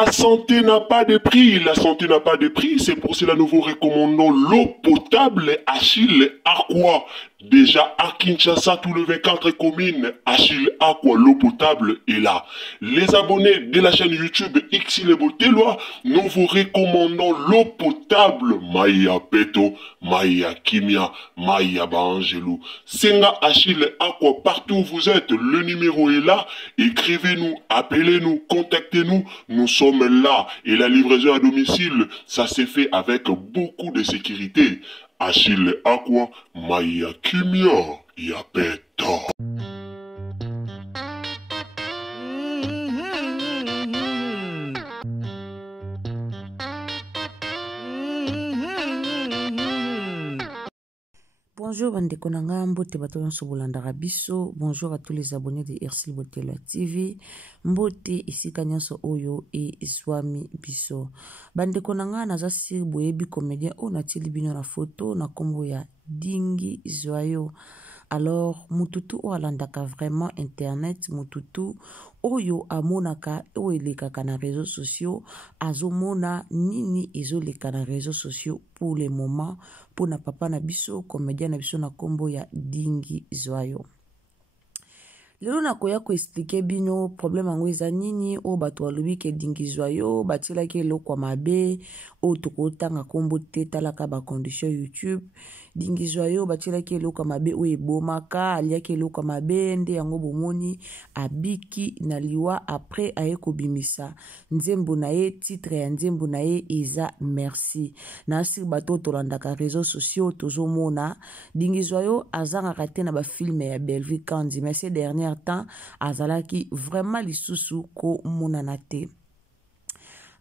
La santé n'a pas de prix, la santé n'a pas de prix. C'est pour cela que nous vous recommandons l'eau potable Achille Aqua. Déjà à Kinshasa, tous les 24 communes, Achille Aqua, l'eau potable est là. Les abonnés de la chaîne YouTube Xile Botelwa, nous vous recommandons l'eau potable Maya Peto, Maya Kimia, Maya Bangelou. Senga Achille Aqua, partout où vous êtes, le numéro est là. Écrivez-nous, appelez-nous, contactez-nous. Nous sommes là. Et la livraison à domicile, ça s'est fait avec beaucoup de sécurité. Achille Aqua, Maya Kimia, Yapeto. Bonjour bandeko na nga mbote bato nyonso bolandaka biso. Bonjour à tous les abonnés de Xile Botelwa TV. Mbote esika nyonso oyo ezwami biso. Bandeko na nga naza sir boyebi comédien o natili bino na photo na kombo ya Dingi Zwayo. Alors mututu o alandaka vraiment internet, mututu oyo amonaka o elekaka na réseaux sociaux, azomona nini ezoleka na réseaux sociaux pour le moment pour na papa na biso comédien na biso na kombo ya Dingi Zwayo. Lelo nakoya ko expliquer bino problème yango eza nini o bato balobi ke Dingi Zwayo batilaki eloko mabe o tokotanga kombo te talaka ba condition YouTube. Dingi Zwayo batilaki eloko mabe o ebomaka aliaki eloko mabe nde yango bomoni abiki na liwa après aye kobimisa nzembo na ye. Titre ya nzembo na ye eza merci. Na sir bato tolandaka réseaux sociaux tozomona Dingi Zwayo azangaka te na ba film ya Belleville Kandi, mais ces derniers temps azalaki vraiment lisusu ko monana te.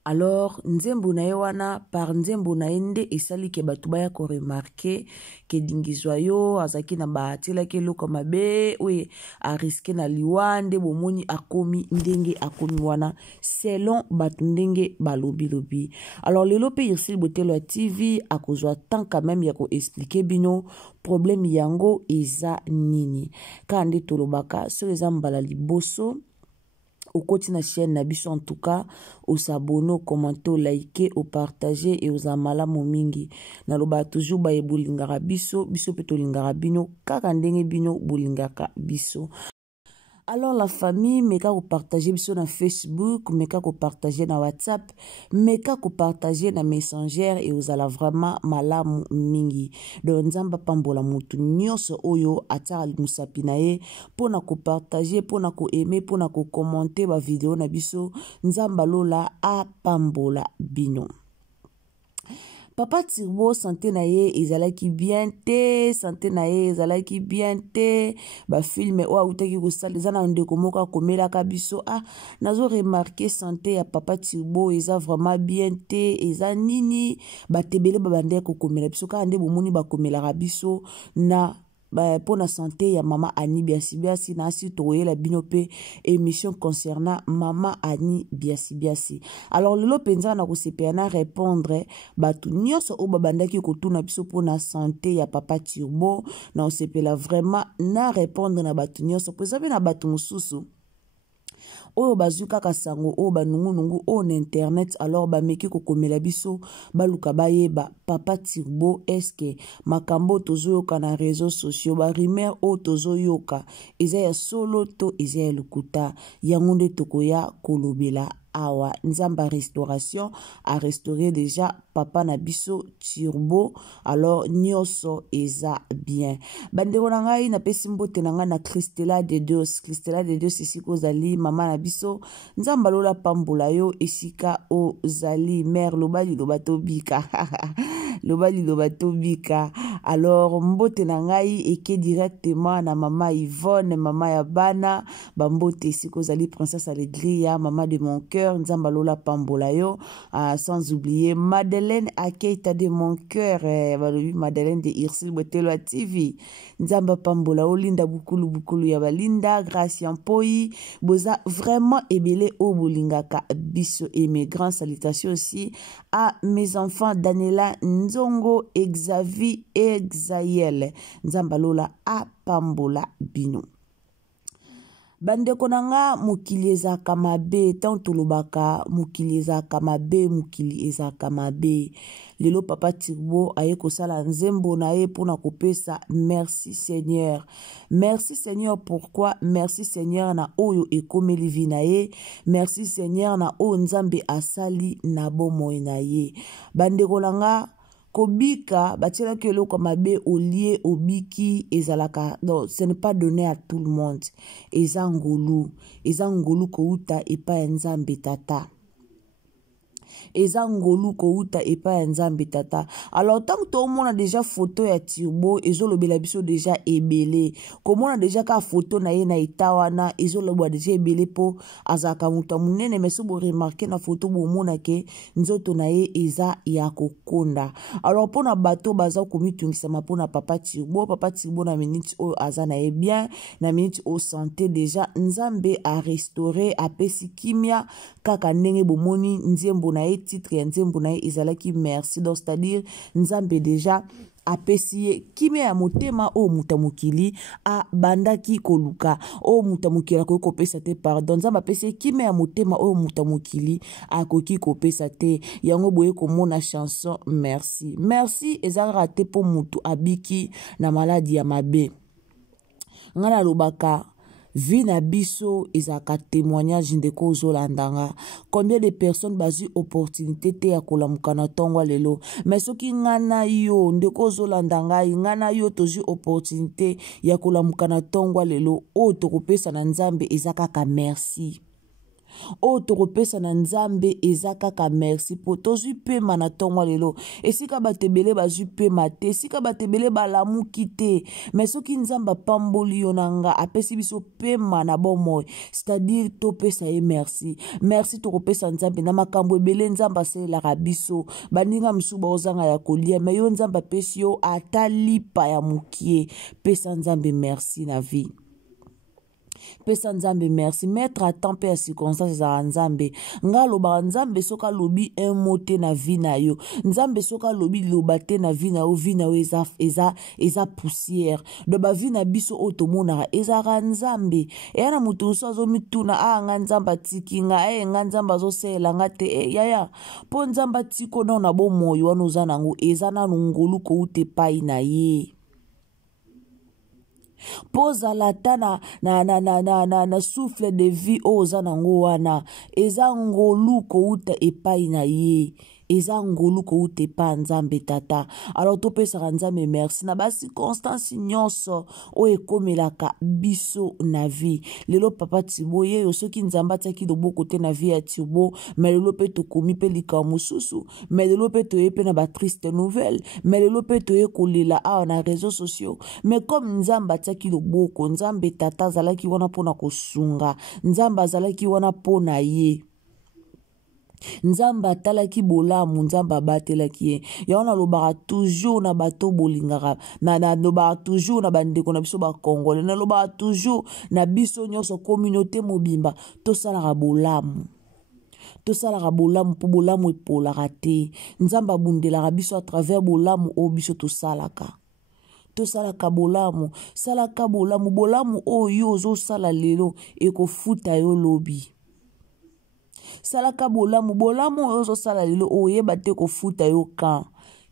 Alors nzembo na ye wana par nzembo na ye nde esali ke bato baya ko remarquer ke Dingi Zwayo azaki na batilaki eloko mabe oye a risque na liwa nde bomoni akomi ndenge akomi wana selon bato ndenge balobi lobi. Alors lelo pe Xile Botelwa TV akozwa temps quand même ya ko expliquer bino problème yango eza nini. Kande tolobaka so eza mbala liboso au côté na chaîne na biso en tout cas au s'abonner, au commenter, au liker, au partager et aux amala momingi na loba toujours ba ebulingaka biso biso peto lingaka bino kaka ndenge bino bulingaka biso. Alors la famille, meka ko partager biso na Facebook, meka ko partager na WhatsApp, meka ko partager na Messenger et ozala vraiment malamu mingi. Donc nzamba pambola mutu nyonso oyo atala musapi na ye pona ko partager, pona ko aimer, pona ko commenter ba vidéo na biso, nzamba lola a pambola bino. Papa Turbo santé na ye ezalaki bien te, santé na ye ezalaki bien te. Ba film o autaki ko sala za na ndeko moka komelaka biso nazo remarquer santé ya Papa Turbo eza vraiment bien te, eza nini ba tebele ba bande ko komela biso ka nde bomoni ba komela biso na pour la santé ya Mama Ani Biasi na si toyela bino pe émission concernant Mama Ani Biasi. Alors lelo penza na ko sepena répondre batu nyonso o babandaki ko tuna biso pour la santé ya Papa Turbo na o sepela vraiment na répondre na batu nyonso po zabe na batu mususu oyo bazuka kasango o banungu o na internet. Alors ba meki ko komela biso baluka bayeba Papa Turbo eske makambo tozoyoka na réseaux sociaux ba rumeur o tozoyoka eza ya solo to eza ya lukuta yango nde tokoya kolobela awa. Nzamba restauration a restauré déjà Papa na biso Turbo. Alors nyoso eza bien. Bandeko na ngai na pesi mbote na ngai na Christella de Dios esika ozali mama na biso nzamba lola pambola yo esika ozali mère lobali lobato bika lobali lobato bika. Alors mbote na ngai eke directement na mama Yvonne, mama ya bana bambote esika ozali princesse Allegria, mama de mon cœur nzamba lola pambola yo. Sans oublier Madeleine Akeita de mon cœur, Madeleine de Xile Botelwa TV nzamba pambola olinda bukulu ya balinda Gracia Mpoi boza vraiment ebele o bolingaka biso. Et mes grandes salutations aussi à mes enfants Daniela Nzongo, Xavi et Xaïel nzamba lola a pambola bino. Bandeko nanga mokili ezaka mabe tant tolobaka mokili ezaka mabe mokili ezaka mabe. Lelo papa Turbo aye kosala nzembo na ye pona kopesa merci Seigneur. Merci Seigneur pourquoi? Merci Seigneur na oyo ekomeli vi na ye. Merci Seigneur na oyo Nzambe asali na bomoi na ye. Bandeko nanga kobika batiela ke eloko mabe olie obiki ezalaka. Non, ce n'est pas donné à tout le monde. Eza ngolu kouta epa ya Nzambe tata. Eza ngolu kouta epa ya Nzambe tata. Alors tant que on a déjà photo ya Turbo ezolobela biso déjà ebele. Comme on a déjà ka photo na ye na itawana ezolobwa déjà ebele po azaka muta munene mais so bo remarquer na photo bo mona ke nzoto na ye eza ya kokonda. Alors pona bato baza komitungisa mapona papa Turbo na minute o aza na ye bien na minute o santé déjà Nzambe a restauré a pesi kimia kaka ndenge bomoni nzembo na ye titre ya nzembo na ye ezalaki merci. Donc c'est-à-dire Nzambe déjà apesi kimia ya motema o mutamukili a bandaki koluka o mutamukila ko kopesa te pardon. Nzambe apesi kimia ya motema o mutamukili akoki kopesa te. Yango boye komona chanson merci. Merci ezalaka te po mutu abiki na maladi ya mabe. Ngana lobaka vie na biso ezaka témoignage ndeko ozolandanga. Combien de personnes bazi opportunité te ya kolamuka na tongwa lelo. Mais soki ngana yo ndeko ozolandanga ngana yo tozi opportunité ya kolamuka na tongwa lelo o tokopesa na Nzambe ezaka merci. O tokopesa na Nzambe ezaka merci po tozwi pema na tongwa lelo. Esika batebele bazwi pema te, esika batebele balamuki te. Mais soki Nzamba pamboli yo nanga apesi biso pema na bomoi, c'est-à-dire topesa ye merci. Merci tokopesa Nzambe na makambo ebele Nzamba asalelaka biso. Baninga msuba ozanga ya kolia mais yo Nzamba pesi yo ata lipa ya mukie. Pesa Nzambe merci na vie. Pesa Nzambe merci. Mettre à temps pe ya circonstance za Nzambe. Nga loba Nzambe soka lobi un mote na vie na yo. Nzambe soka lobi lobate na vie na yo. Vie na yo eza poussière. Do ba vie na biso otomona ezaka Nzambe. E na mutu so zo mituna nga Nzamba tiki nga nga Nzamba zo sela nga te yaya. Po Nzamba tiko na bo moyo wana ozana ngo eza na ngolu ko ute pai na ye. Poza lata na souffle de vie oza nango wana eza ngolu ko uta epai na ye. Eza ngolu ko ute pa Nzambe tata. Alors to pesa Nzambe merci na basi constance nyonso o ekomelaka biso na vie. Lelo papa Turbo ye yo soki Nzamba tsaki doboko te na vie ya Turbo mais lelo pe to komi pe lika mususu mais lelo pe to yepe na ba triste nouvelle mais lelo pe to ye kolela a na réseaux sociaux mais comme Nzamba tsaki doboko Nzambe tata zalaki wana pona kosunga Nzamba zalaki wana pona ye. Nzamba talaki bolamu Nzamba batelaki ye. Ya wana lobaka toujours na bato bolingaka na lobaka toujours na bandeko na biso ba Congolais na lobaka toujours na biso nyonso communauté mobimba tosalaka bolamu. Tosalaka bolamu po bolamu epolaka te. Nzamba bundelaka biso à travers bolamu o biso tosalaka. Tosalaka bolamu, salaka bolamu, bolamu oyo ozo sala lelo ekofuta yo lobi. Salaka bolamu, bolamu ozo sala lelo oyeba te kofuta yo kan.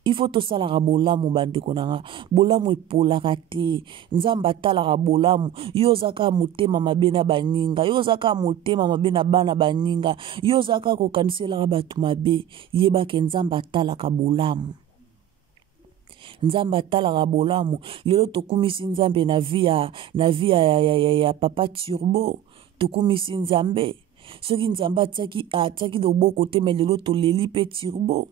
Il faut tosalaka bolamu bandeko nanga. Bolamu epolaka te. Nzamba talaka bolamu. Yo zaka motema mabe na baninga. Yo zaka motema mabe na bana baninga. Yo zaka kokanisela batu mabe. Yeba ke Nzamba talaka bolamu. Nzamba talaka bolamu. Lelo tokumisi Nzambe na via ya papa Turbo. Tokumisi Nzambe. Soki Nzamba tsaki doboko te mais lelo toleli pe Turbo.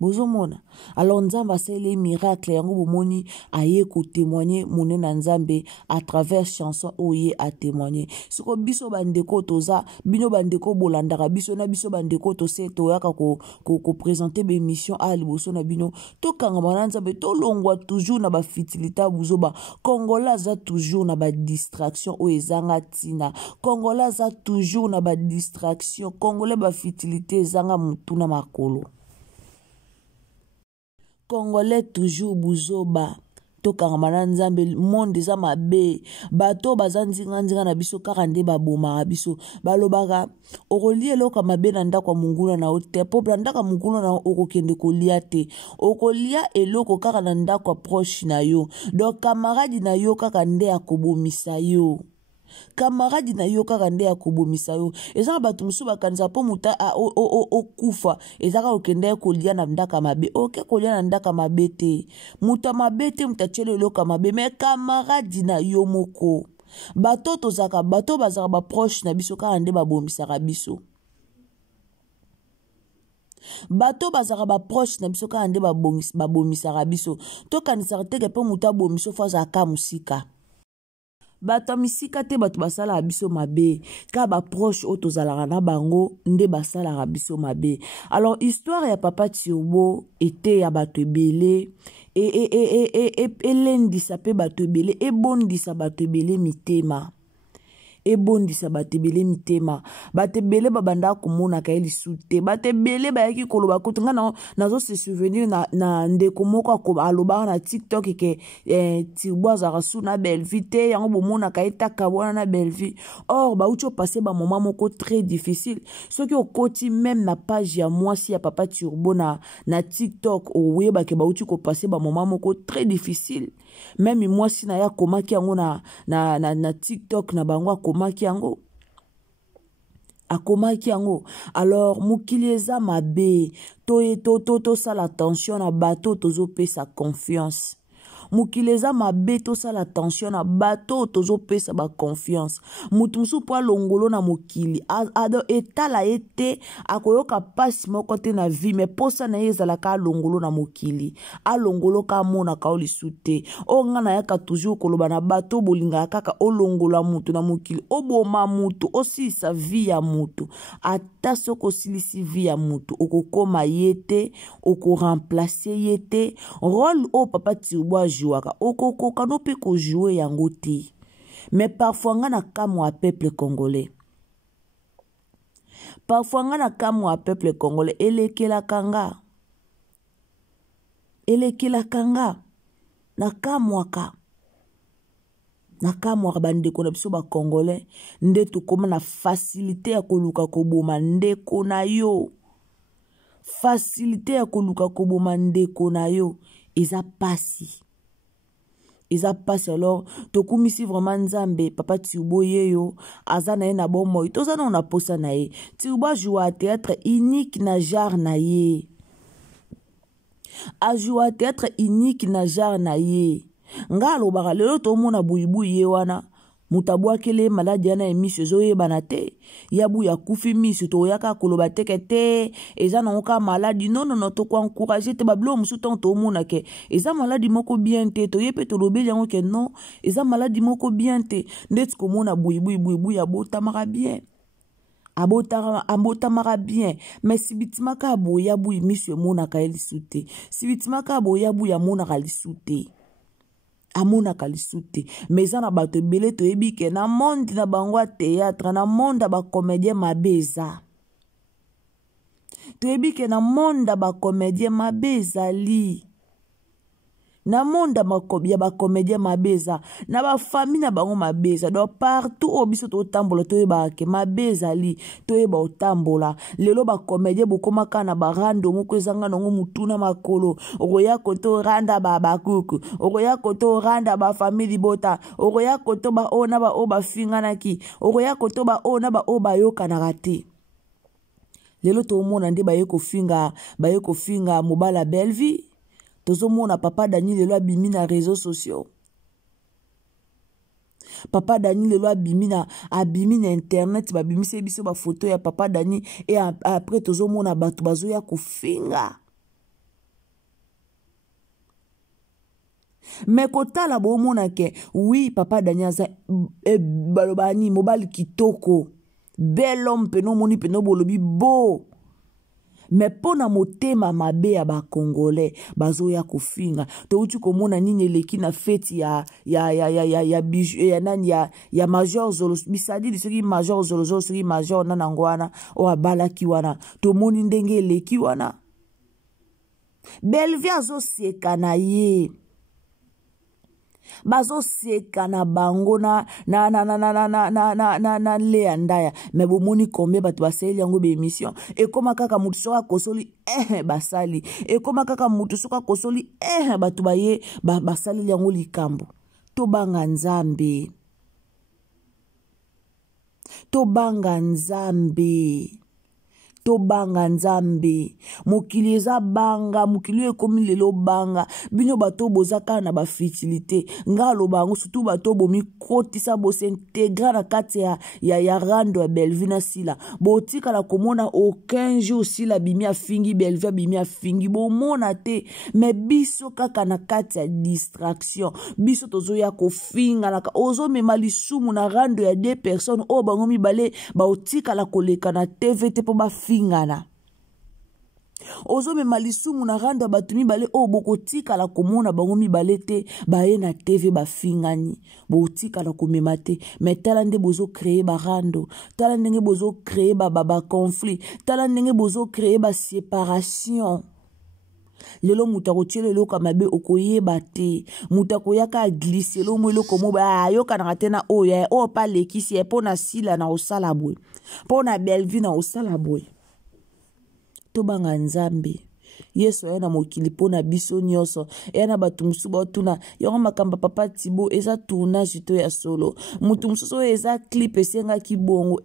Bozomona. Alors Nzamba sele miracle yango bomoni aye ko témoigner monena Nzambe à travers chanson oye a témoigner. Soko biso bandeko toza bino bandeko bolandaka biso na biso bandeko to se to yaka ko présenter be mission a liboso na bino to kanga mana Nzambe to longwa toujours na ba fitilita buzoba. Congolais za toujours na ba distraction o ezanga tina. Congolais za toujours na ba distraction. Congolais ba fitilité zanga mutuna makolo. Congolais toujours buzoba. tokangama na nzambe monde eza mabe bato baza nzinga na biso kaka nde babomaka biso balobaka okolia eloko mabe na ndako ya monguna na yo te mpo na ndako ya monguna na yo okokende kolia te okolia eloko kaka na ndako ya proche na yo donc kamaradi na yo kaka nde akobomisa yo kamaradi na yo kaka nde akobomisa yo ezaka bato mosusu bakanisa mpo muta okufa ezaka okende kolia na ndaka mabe oke kolia na ndaka mabe te muta mabe te mutachele eloko mabe me kamaradi na yo moko bato tozaka bato bazaka baproche na biso kaka nde babomisaka biso bato bazaka baproche na biso kaka nde babomisaka biso tokanisaka teke mpo muta abomiso fo azalaka mosika bato misika te bato basalaka biso mabe ka baproche oyo tozalaka na bango nde basalaka biso mabe alors histoire ya papa Turbo ete ya bato ebele elendisa mpe bato ebele ebondisa bato ebele mitema ebondisa bato ebele mitema bato ebele babanda komonaka ye lisu te bato ebele bayaki koloba kutu nga nazo se souvenir na ndeko moko alobaka na TikTok ke Turbo azalaka su na belle-vie te yango bomonaka ye taka wana na belle-vie or bauti opase bamoma moko très difficile soki okoti même na page ya mwasi ya papa Turbo na TikTok oyebake bauti kopase bamoma moko très difficile même mwasi na ye akomaki yango na TikTok na bango akomaki yango alors mokili eza mabe tosala attention na bato tozopesa confiance mokili eza mabe tosala attention na bato tozopesa baconfiance mutu mosusu mpo alongolo na mokili etala ye te akoyoka pasi moko te na vie me posa na ye ezalaka alongolo na mokili alongolo ka amonaka o lisu te o nga nayaka toujours koloba na bato bolingaka kaka olongola mutu na mokili oboma mutu osilisa vie ya mutu ata soki osilisi vie ya mutu okokoma ye te okoremplace ye te role oyo papa Turbo jouaka okokoka no pe ko jouer yango te mais parfois nga na kamwa peuple congolais elekelaka nga na kamwaka bandeko na biso ba congolais nde tokoma na facilité ya koluka koboma ndeko na yo facilité ya koluka koboma ndeko na yo eza pasi alors tokumisi vraiment nzambe papa Turbo yeyo aza na ye na bomoi toza na ona posa na ye Turbo ajoua théâtre unique na genre na ye nga alobaka lelo tomona buyibuyi ye wana mutu abwakele maladi yana emisio ezoyebana te yabu ya kufi miso toyaka koloba teke te eza nango ka maladi non tokoencourage te babilo mosusu ntango tomona ke eza maladi moko bien te toye mpe tolobeli yango ke non eza maladi moko bien te ndeti komona buyibuyi abotamaka bien mais sibitimaka aboya buyi miso emonaka ye lisu te sibitimaka aboya buyi amonaka lisu te mais eza na bato ebele toyebi ke na monde na bango ya théâtre na monde ya bacomédien mabe eza toyebi ke na monde ya bacomédien mabe ezali na monde ya bacomédien mabe eza na bafamille na bango mabe eza donc partout oyo biso totambola toyebaka ke mabe ezali toyeba otambola lelo bacomédien bokomaka na barando moko ezanga nango mutuna makolo okoya koto oranda bakuku okoya koto oranda bafamille libota okoya koto baoyo na baoyo bafinganaki okoya koto baoyo na baoyo bayokanaka te lelo tomona nde baye kofinga mobala belle-vie tozomona papa Dani lelo abimi na réseaux sociaux papa Dani lelo abimi na internet babimise biso ba photo ya papa Dani et après tozomona bato bazoya kofinga mais kotala bomona ke oui papa Dani aza balobani mobali kitoko bel homme peno moni peno bolobi beau mais pona motema mabe ya ba congolais bazoya kofinga touti komona nini eleki na fête ya bijou ya major Zolo bisadi soki major Zolo soki major nanango wana o abalaki wana tomoni ndenge eleki wana belle-vie azoseka na ye bazo seka na bango na lea ndaya me bomoni combien bato basali yango be émission ekoma kaka mutu soka kosoli basali ekoma kaka mutu soka kosoli bato baye basali yango likambo. Tobanga Nzambe, tobanga Nzambe, tobanga Nzambe. Mokili eza banga, mokili ekomi lelo banga. Bino bato bozaka na ba fertilité. Nga lobango surtout bato bomi kotisa bo s'intégra na kati ya rando ya Bellevue sila. Botika la komona aucun jour sila bimi afingi Bellevue bimi afingi bomona te. Mais biso kaka na kati ya distraction. Biso tozo ya kofinga na ozo mema lisumu na rando ya 2 personnes o bango mibale ba otika la koleka na TVT po ba fingana. Ozo mema lisumu na rando batu mibale o bokotika la komona bango mibale te baye na TV ba fingani botika la komema te. Mais tala nde bozo créer ba rando, tala ndenge bozo créer ba conflit, tala ndenge bozo créer ba séparation. Lelo mutako tiele lo kamabe okoyeba te mutako yaka glisse lo mwelo komo ba yo kana tena o ya o pa lekisi e pona sila na osala boy pona Bellevue na osala boy. Tobanga Nzambe. Yesu yana mokili pona biso nyoso yana batu musuba tuna yango makamba papa Tibo eza tournage to ya solo mutu mususo eza clip esenga kibongo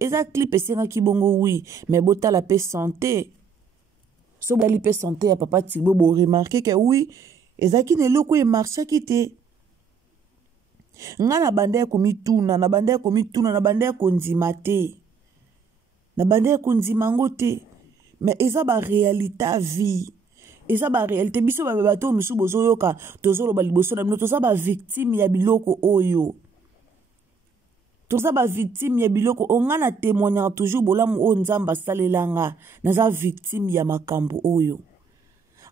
oui mais botala pe santé. So bali pe santé ya papa Tibo bo remarquer que oui ezaki ne loko e marché kite nga na bande ya komituna na bande ya komituna na bande ya konzima te na bande ya konzima ngote mais eza ba réalité vie eza ba réalité biso ba bato musu bozo yoka tozolo ba liboso na bino toza ba victime ya biloko oyo toza ba victime ya biloko ongana témoigner toujours bolamu o Nzamba salelanga naza victime ya makambo oyo.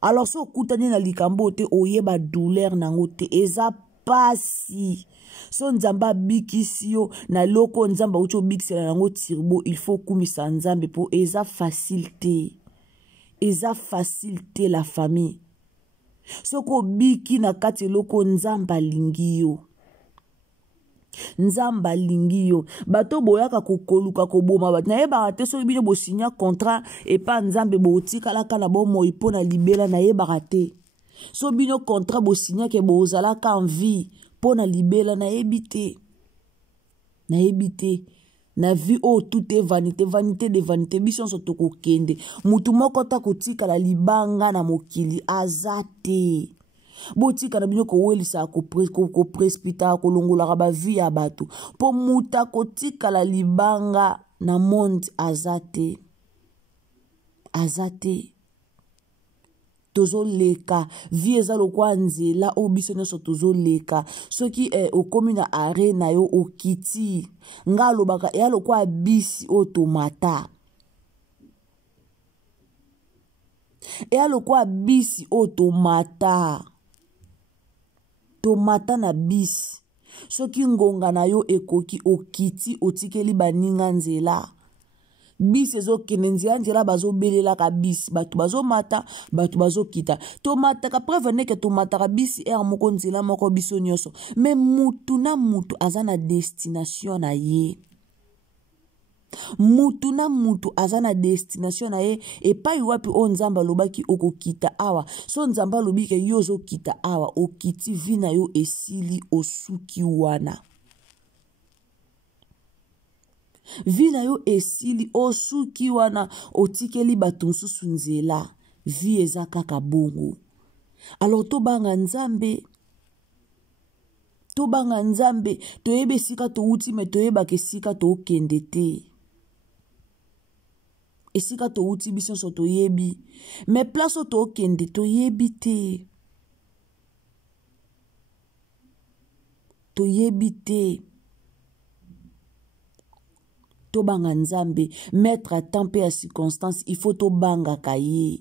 Alors so kutani na likambo te oyeba douleur nango te eza pasi. So Nzamba bikisi yo na loko Nzamba ucho bikisela nango tirbo il faut kumisa Nzambe po eza facilité. Eza facilité la famille. Soko biki na kati loko Nzamba lingi yo. Nzamba lingi yo bato boyaka kokoluka koboma bat na yeba te so bino bo signer contrat et pas Nzambe bo tikala kana bo mo ipona libela na yeba te so bino contrat bo signer ke bo zala ka en vie pona libela na yebite na vie o tout est vanité de vanité biso so to kokende mutu moko ta kotika la libanga na mokili azate. Botika na bino ko welisa ko prespita ko longola ba vie ya bato po muta kotika la libanga na monde azate tozo leka vie eza lokwa nzela o biso nyonso tozo leka soki okomi na arena yo okiti nga lobaka ya lokwa bisi o tomata ya lokwa bisi o tomata na bisi soki ngonga na yo ekoki okiti otikeli baninga nzela bisi ezokende nzela bazobelela ka bisi bato bazomata bato bazokita tomataka preuve neke tomataka bisi moko nzela moko biso nyonso me mutu na mutu aza na destination na ye. Mutu na mutu aza na destination na ye epai wapi o Nzamba lobaki okokita awa so Nzamba lobike yo ozokita awa okiti vina yo esili osuki wana vina yo esili osuki wana otikeli bato nsusu nzela vi eza kaka bongo. Alors tobanga Nzambe toyebe sika touti me toyeba ke sika tokende te esika touti biso so toyebi me place o tokende toyebi te tobanga Nzambe mettre à temps pe à circonstance il faut tobanga kaye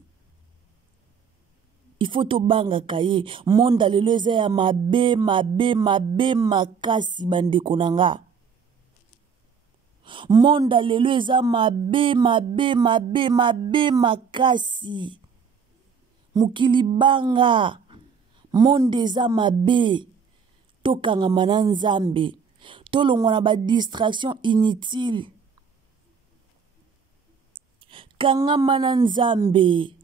monda lelo eza ya mabe makasi bandeko nanga monda lelo eza mabe makasi mukili banga monde eza mabe tokangama na nzambe tolongwa na badistraction inutile kangama na nzambe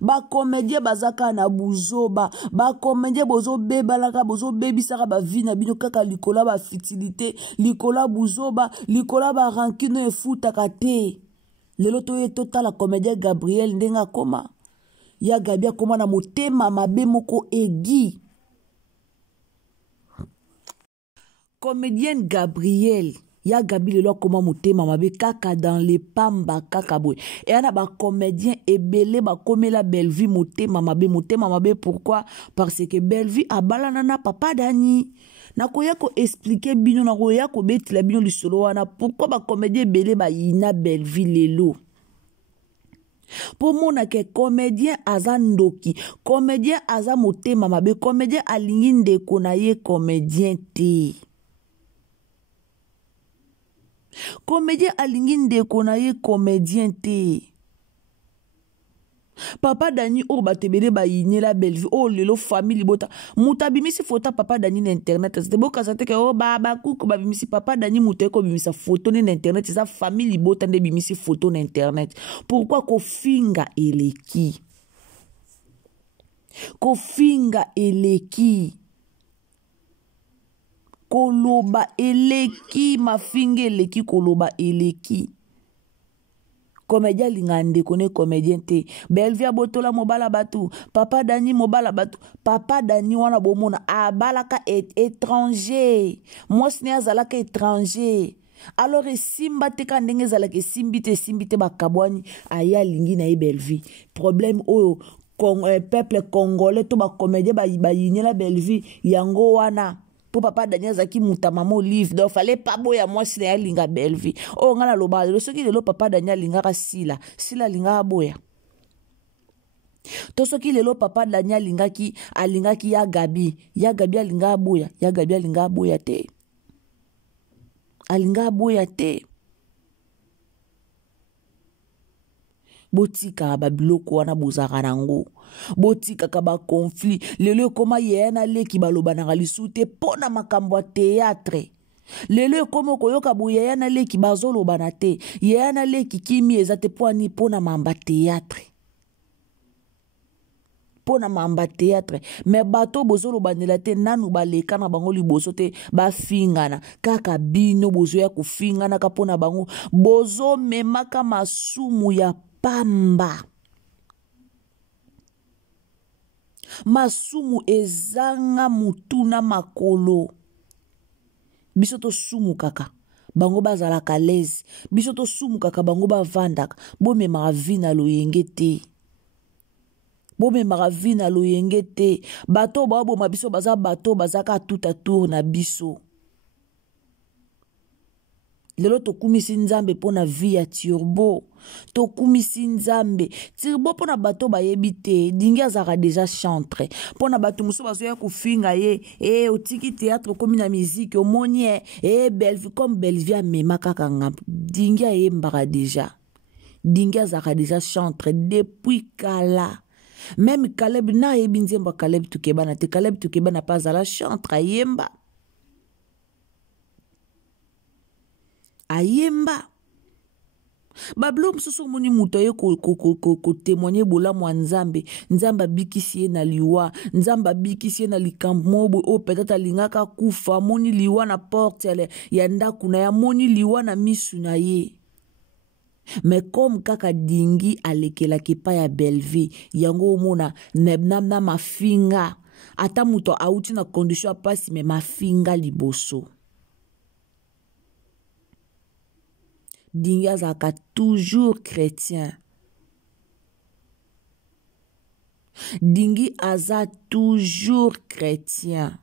bakomedie bazaka na buzoba bakomedie bozobebalaka bozobebisaka bavi na bino kaka likola bafitilité likola buzoba likola barankine efutaka te lelo toye totala comédien Gabriel ndenge akoma ya Gabi akoma na motema mabe moko egi comédienne Gabriel ya Gabi lelo akoma motema mabe kaka dans les pamba kaka boy et ana ba comédien ebele ba komela Bellevue motema mabe pourquoi parce que Bellevue abalana na papa Dani nakoya ko expliquer bino nakoya ko betila bino lisolo wana pourquoi ba comédien ebele ba yina Bellevue lelo pour mona ke comédien aza ndoki comédien aza motema mabe comédien alingi ndeko na ye comédien te comédien alingi ndeko na ye comédien te papa Dani o batebele ba yinyela Bellevue o lelo famille bota muta bimisi photo papa Dani na internet c'était boka sate ke o baba kuku ba bimisi papa Dani muta ko bimisa photo na internet sa famille bota nde bimisi photo na internet pourquoi ko finga eleki koloba eleki mafinga eleki koloba eleki comédien lingande kone comédien te Bellevue botola mobala batu papa Dani mobala batu papa Dani wana bomona abalaka étranger moi sine azalaka étranger alors esimba te ka ndenge ezalaka esimbi te bakabwani aya lingi na ye Bellevue problème oyo peuple congolais to ba comédien ba yinyela Bellevue yango wana pour papa Daniel Zaki mutama mo livre donc fallait pas boya moi si na linga Bellevue o ngana loba le soki lelo papa Daniel linga ka sila linga boya to soki lelo papa Daniel lingaki alingaki ya Gabi alinga boya alinga boya te botika ba biloko wana bozaka nango botika ka ba conflit lelo koma yena leki baloba na lisute pona makambo ya théâtre lelo koma koyoka boya na leki bazoloba na te yena leki kimi ezate poani pona mamba théâtre mais bato bozoloba nela te nanu baleka na bango liboso te bafingana kaka bino bozoya kufingana ka pona bango bozo memaka masumu ya pamba masumu ezanga mutuna makolo biso to sumu kaka bango bazalaka lezi biso to sumu kaka bango bavandaka bomemaka vi na loyenge te bato baboma biso baza bato bazaka tuta tour na biso lelo tokumisi nzambe pona vi ya Turbo tokumisi nzambe Turbo pona bato bayebi te dingi azaka deja chantre pona bato muso bazoya kufinga ye otiki théâtre komi na musique omoni Bellevue comme Bellevue amema kaka nga dingi ayembaka deja dingi azaka deja chantre depuis kala même Caleb na yebi nzembo Caleb Tukebana te Caleb Tukebana pas azala chantre ayemba bablo msusu moni muto ye ko témoigner bola mwa nzambe bikisi ye na liwa nzamba bikisi ye na likambo mobo o peut-être alingaka kufa moni liwa na porte ya ndaku na ya moni liwa na misu na ye mais comme kaka dingi alekelaki pa ya Bellevue yango omona na mafinga ata muto auti na condition apasi me mafinga liboso dingi azaka toujours chrétien dingi aza toujours chrétien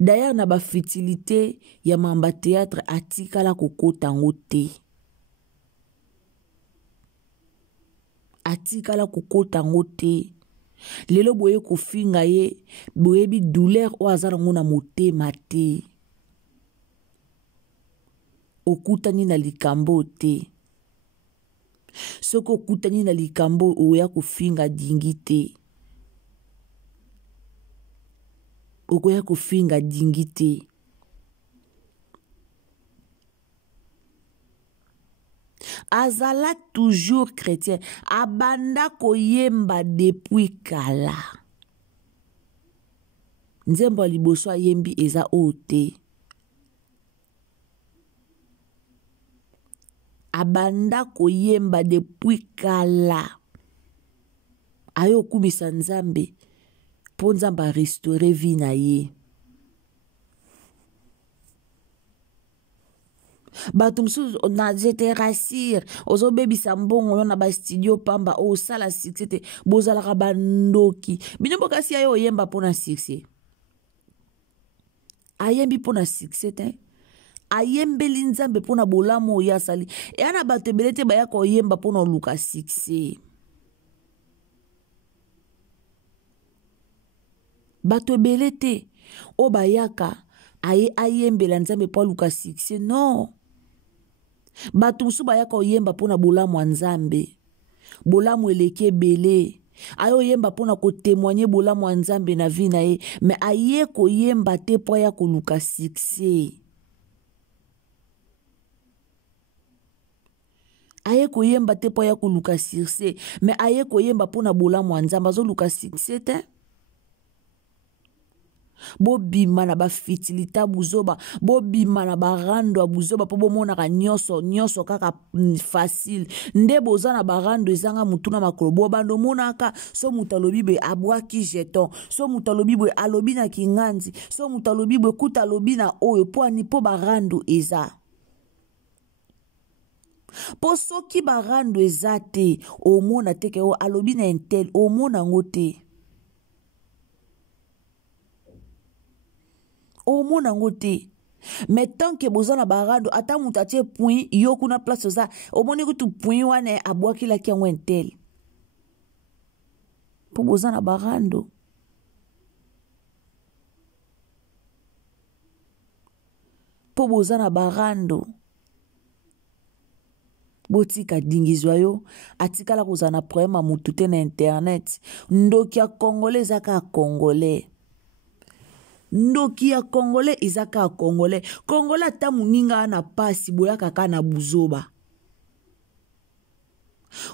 d'ailleurs na bafitilité ya mamba théâtre atikala kokota ngo te lelo boye kofinga ye boyebi douleur o azara ngo na motema te okutani na likambo te soki okutani na likambo oya kofinga dingi te. Okoya kofinga dingi te. Azala toujours chrétien. Abanda koyemba depuis kala. Nzembo liboso ayembi eza ote. Abanda koyemba depuis kala. Ayo kumisa Nzambe. Po Nzambe restaurer vie na ye. Batumsu na jete rasir. Ozo baby sambongo na ba studio pamba. O sala succès. Bozala kabandoki. Binombo kasi ayo yemba pona succès. Ayembi pona succès te. Ayembeli Nzambe pona bolamo ya sali. E ana batebelete baya ko yemba pona luka succès. Batebelete o bayaka ayembela Nzambe po luka succès non. Batumsu bayaka oyemba pona bolamo ya Nzambe. Bolamo eleke bele. Ayo yemba pona ko témoigner bolamo ya Nzambe na vie na ye. Mais aye ko yemba te po ya ko luka succès. Aye ko yemba te po ya ko luka succès. Mais aye ko yemba pona bolamo ya Nzambe. Azo luka succès te. Bo bima na ba fitilita buzoba. Bo bima na ba rando buzoba. Po bo mona ka nyonso kaka facile. Nde boza na ba rando ezanga mutuna makolo. Bo bando mona ka so mutalobi be abwaki jeton. So mutalobi be alobi na kinganzi. So mutalobi be kuta lobi na oyo. Po ani po ba rando eza. Po soki ba rando eza te. O mona teke o alobi na entel. O mona ngote. O mona ngote. Mais tant que bozana barando ata mutache point yo kuna place za o moni kutu point wane abwaki la kiango entel. Po bozana barando. Po bozana barando. Botika dingizwa yo atikala kozana problème mutute na internet. Ndoki ya congolais zaka congolais. Ndoki ya congolais izaka congolais. Congolais ata muninga na pasi boya kaka na buzoba.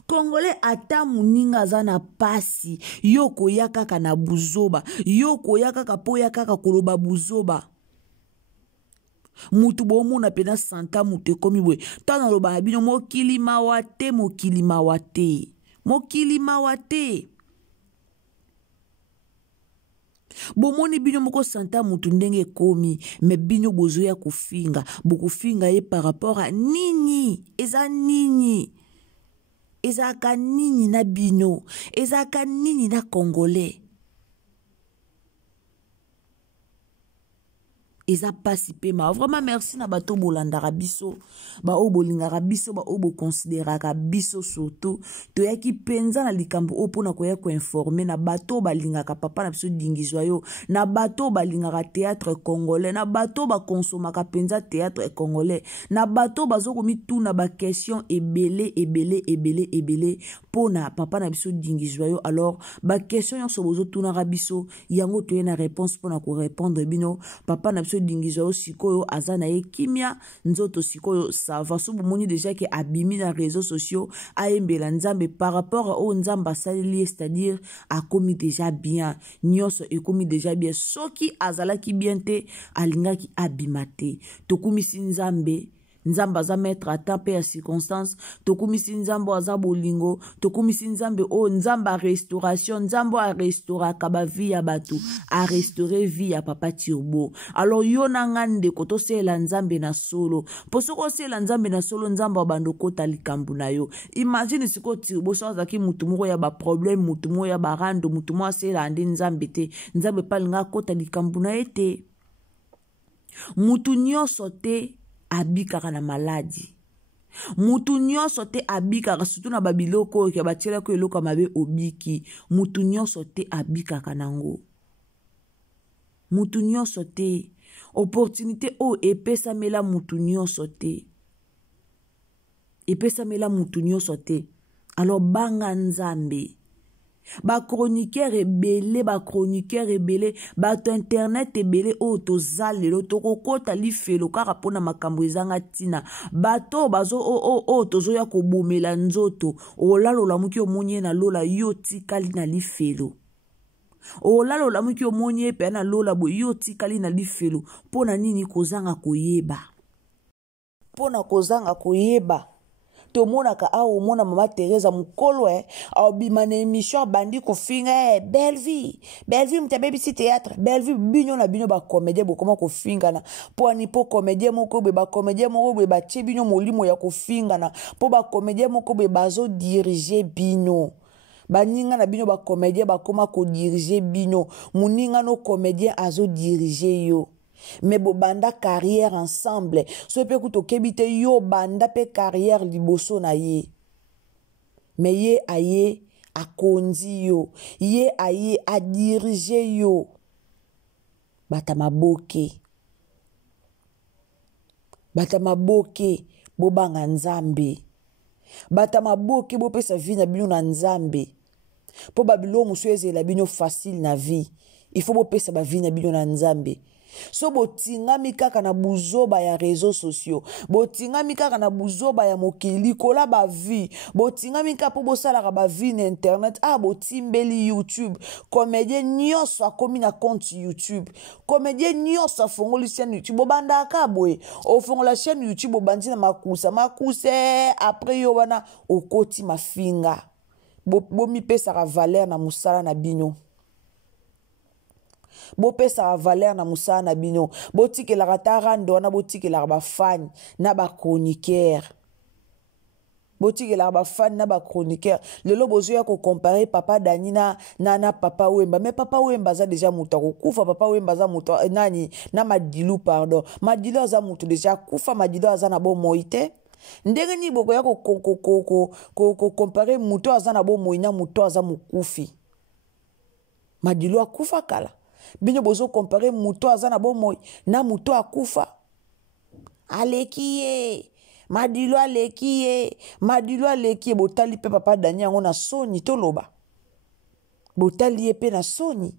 Congolais ata muninga za na pasi yoko ya kaka na buzoba. Yoko ya kaka po ya kaka koloba buzoba. Mutu bomo na pena santa mute komi bwe. Tana loba na bino mokili mawate, mokili mawate. Mokili mawate. Bomoni bino moko santa mutu ndenge komi. Me bino bozo ya kufinga. Bokufinga ye par rapport a nini. Eza nini. Eza ka nini na bino. Eza ka nini na congolais. Eza pasi pema. Vraiment merci na bato bolandaka biso. Ba obo lingaka biso. Ba obo consideraka biso surtout. To yaki penza na likambo opo na koya ko informer. Na bato ba lingaka papa na biso dingizwa yo. Na bato ba lingaka théâtre congolais. Na bato ba consomaka penza théâtre congolais. Na bato ba zoko mitu na ba question ebele. Pona papa na biso dingizwa yo. Alors ba question yon sobozo tunaka biso. Yango to na réponse pona ko répondre bino. Papa na biso dingizo sikoyo azana ye kimia nzoto sikoyo sava subu moni déjà que abimi na réseaux sociaux aembela Nzambe par rapport au Nzamba salili c'est-à-dire a commis déjà bien nyonso e commis déjà bien soki azala ki bien te alinga ki abimate tokumisi Nzambe Nzamba za mettre à taper à circonstance tokumisi Nzambo aza bolingo tokumisi Nzambe o Nzamba restauration Nzambo a restaurer kaba vie ya batu a restaurer vie ya papa Tiobo alors yo na ngande koto sela Nzambe na solo posoko sela Nzambe na solo Nzamba bando kota likambu na yo imagine siko Tiobo so azaki mutu moko ya ba problème mutu moko ya barando mutu moko sela ande Nzambe te Nzambe palinga kota likambu na ete mutu nyonso te abikaka na maladi. Mutu nyonso te abikaka surtout na babiloko ke batiela ko eloko mabe obiki. Mutu nyonso te abikaka nango. Mutu nyonso te opportunité o epesa mela mutu nyonso te. epesamela mutu nyonso te. Alors banga nzambe. Ba chroniqueur ebele, bato internet ebele o tozalelo tokokota lifelo kaka pona makambo ezanga tina. Bato bazo o tozo ya kobomela nzoto. Olalola muki omonye na lola yo tikali na lifelo. Olalola muki omonye pe na lola bo yo tikali na lifelo. Pona nini kozanga koyeba. Pona kozanga koyeba. Tomonaka awo mona mama Teresa mukolo au bimane émission bandi ko finga Bellevue mta BBC théâtre Bellevue binyo na binyo ba comédien bo koma ko finga na po ni po comédien moko be ba comédien moko be ba tie binyo molimo ya ko finga na po ba comédien moko be bazo diriger binyo baninga na binyo ba comédien ba koma ko diriger binyo muninga no comédien azo diriger yo. Mais bo banda carrière ensemble. So pe kuto kebite yo banda pe carrière liboso na ye. Mais ye aye a kondi yo. Ye aye a diriger yo. Batama boke. Batama boke bo banga nzambe. Batama boke bo pesa vie na bino na nzambe. Po babilo musueze la bino facile na vie. Il faut bo pesa ba vie na bino na nzambe. So botingami kaka na buzoba ya réseaux sociaux, botingami kaka na buzoba ya mokili kola ba vie, botingami kaka po bosalaka ba vie na internet, botimbeli YouTube, comédien nyonso akomi na compte YouTube, comédien nyonso afongoli chaîne YouTube, bobanda ka boye, ofongola chaîne YouTube bobandi na makuse après yo wana okoti mafinga, bomi pesaka valeur na musala na bino. Bopesa valeur na musala na bino botike la rando na botike la ba fan na ba chroniqueur botike la ba fan na ba chroniqueur lelo bozo ya ko comparer papa Danina na papa Wemba mais papa Wemba za déjà muta ko kufa papa Wemba za muta nani na Madilu pardon Madilu za mutu déjà kufa Madilu za na bo moite ndenge ni boko ya ko comparer muto za na bo moina muto za mukufi Madilu akufa kala bino bozo comparer muto azana bomoy na muto akufa alekiye Madilu alekiye botali pe papa Dani yango na soni toloba botali ye pe na soni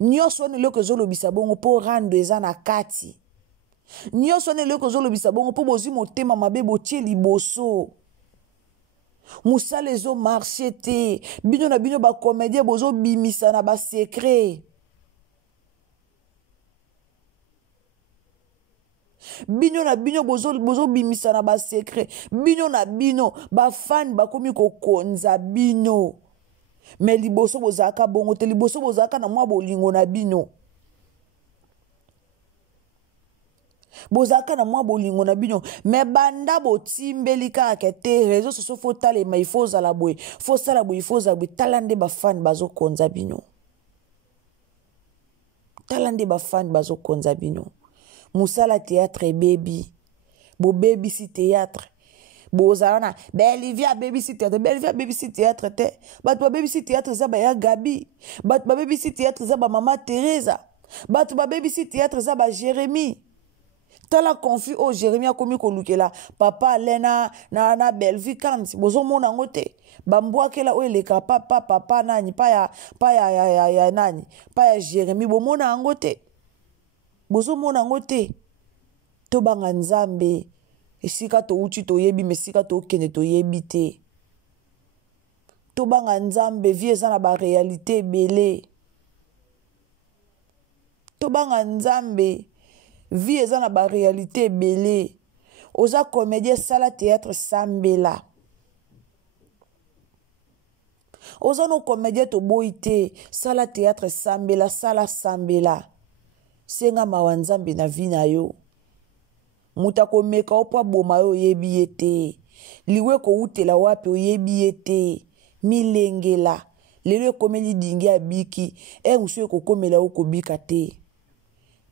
nyonso ne loko zolobisa bongo po rando eza na kati nyonso ne loko zolobisa bongo po bozi motema mabe botie liboso musala ezo marché te bino na bino ba comédien bozo bimisa na ba secret bino na bino bozo bimisa na ba secret bino na bino ba fan bakomi ko konza bino mais liboso bozaka bongo te liboso bozaka na mwa bolingo na bino bozaka na mwa bolingo na bino mais banda botimbeli kaka te réseaux sociaux faut talema il faut zala boy faut sala boy il faut za boy talande ba fan bazo konza bino talande ba fan bazo konza bino musala théâtre baby bo baby si théâtre bozana Bellevue baby si théâtre Bellevue baby si théâtre te bat ba baby si théâtre za ba ya Gabi bat ba baby si théâtre za ba mama Teresa bat ba baby si théâtre za ba Jérémie tala confus o Jérémie akomi ko lukela papa Lena na Bellevue kanti bozo mona ngote bambwakela o eleka papa nani pa ya nani pa ya Jérémie bo mona ngote bozo mona ngote to banga nzambe esika to uchi to yebi mesika to kende to yebi te to banga nzambe vie eza na ba réalité belé to banga nzambe vie eza na ba réalité belé oza comédien sala théâtre sambela oza no comédien to boite sala théâtre sambela sala sambela senga mawa nzambe na vi na yo muta komeka opwa boma yo oyebi ye te liwe koutela wapi oyebi ye te milengela lelo ekomeli dingi abiki musu ekokomela okobika te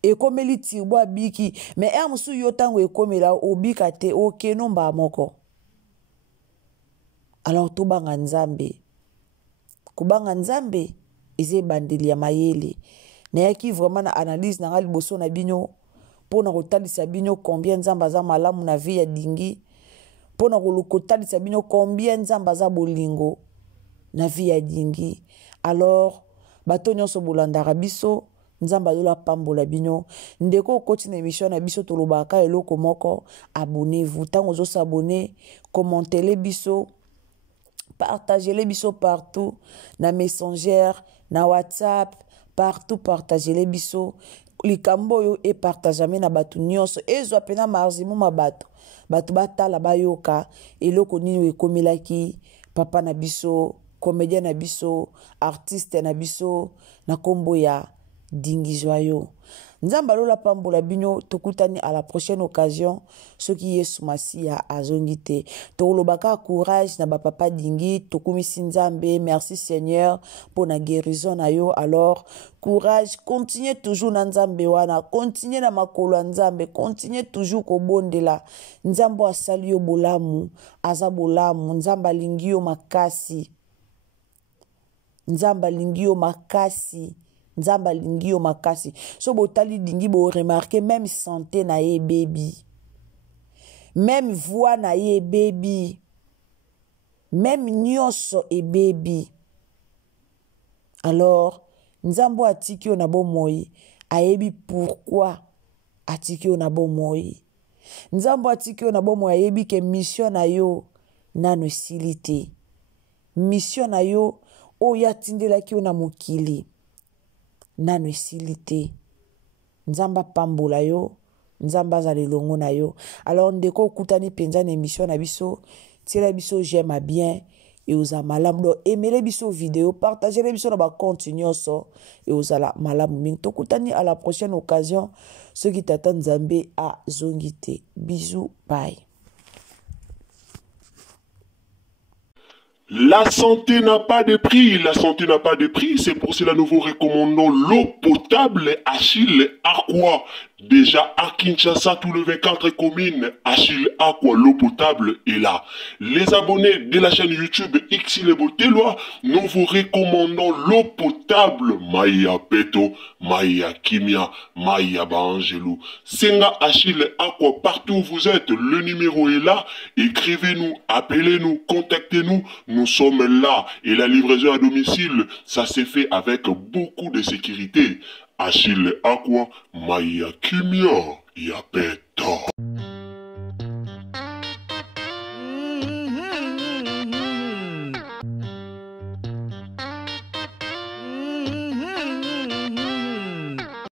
ekomeli tirbo abiki me musu yo tango ekomela obika te okeno mba moko alors tobanga nzambe kubanga nzambe eze bandeli ya mayele nayaki vraiment na analyse na ngali boso na bino pona kotalisa bino combien nzamba za malamu na vie ya dingi pona kolokotalisa bino combien nzambe aza bolingo na vie ya dingi. Alors bato nyonso bolandaka biso nzambe azola pambola bino. Ndeko okoti na émission na biso tolobaka eloko moko, abonnez-vous. Tango ozo s'abonner, commentez-les biso, partagez-les biso partout, na Messenger, na WhatsApp, partout partagez-les biso. Likambo yo e partageame na batu nyonso. Ezwa pena marzimu mabato. Batu batala bayoka eloko nini ekomelaki papa na biso, comédien na biso, artiste na biso, na kombo ya Dingi Joyeux. Nzamba lola pambola bino, tokutani à la prochaine occasion. Ce qui est Masia azongite. Tolobaka courage na ba papa Dingi, tokumisi Nzambe, merci Seigneur pour na guérison na yo. Alors courage, continuez toujours na Nzambe wana, continuez na makolo Nzambe, continuez toujours ko bondela. Nzambo asali yo bolamu, aza bolamu, Nzamba lingi yo makasi. Nzamba lingi yo makasi. Nzamba lingi yo makasi. So botali dingi bo remarquer même santé na ye baby. Même voix na ye baby. Même nyonso e baby. Alors, Nzambo atiki yo na bo moi. Ayebi pourquoi atiki yo na bo moi. Nzambo atiki yo na bo moi ayebi ke mission na yo nano silite. Mission na yo o yatindela ki yo na mokili. Nano esilite. Nzamba pambola yo, Nzamba zale longo na yo. Alors ndeko kutani penza na émission na biso, tira biso j'aime bien et oza malamu. Donc aimez biso vidéo, partagez les biso na ba compte nyonso et oza malamu mingi. To kutani à la prochaine occasion. Ceux qui t'attendent Nzambe a zongite. Bisous, bye. La santé n'a pas de prix, la santé n'a pas de prix, c'est pour cela nous vous recommandons l'eau potable Achille Aqua. Déjà à Kinshasa, tout le 24 communes, Achille Aqua, l'eau potable est là. Les abonnés de la chaîne YouTube Xile Boteloa, nous vous recommandons l'eau potable Maya Peto, Maya Kimia, Maya Bangelou. Senga Achille Aqua, partout où vous êtes, le numéro est là. Écrivez-nous, appelez-nous, contactez-nous. Nous sommes là et la livraison à domicile, ça s'est fait avec beaucoup de sécurité. Achille Aqua, Maya Kimia, Yapeto.